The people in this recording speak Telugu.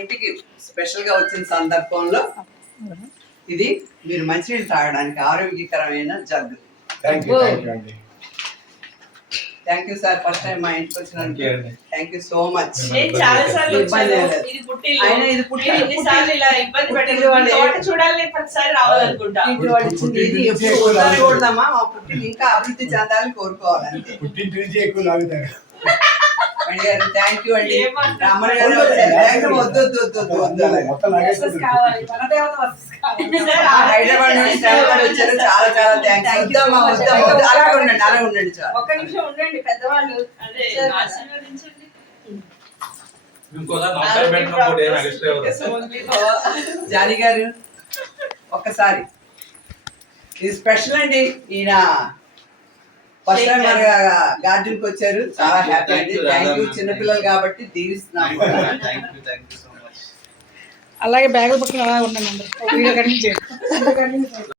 ఇంటికి స్పెషల్ గా వచ్చిన సందర్భంలో ఇది మీరు మంచినీళ్ళు తాగడానికి ఆరోగ్యకరమైన jug. Thank you sir, first time మా ఇంటికి వచ్చినందుకు థ్యాంక్ యూ సో మచ్. చూడదామా మా పుట్టిన ఇంకా అభివృద్ధి చెందాలని కోరుకోవాలంటే. థ్యాంక్ యూ అండి. రామన్ గారు హైదరాబాద్ నుండి వచ్చారు, చాలా చాలా థ్యాంక్స్. వద్దమ్మా వద్దమ్మా, అలాగే ఉండండి అలాగే ఉండండి సార్. ఒక్క నిమిషం ఉండండి పెద్దవాళ్ళు. జానీ గారు ఒక్కసారి ఇది స్పెషల్ అండి. ఈయన ఫస్ట్ టైం మన గార్డెన్ కి వచ్చారు, చాలా హ్యాపీ అండి. Thank you. చిన్నపిల్లలు కాబట్టి దీవిస్తున్నాము. అలాగే బ్యాగుల పక్కన అలా ఉండండి.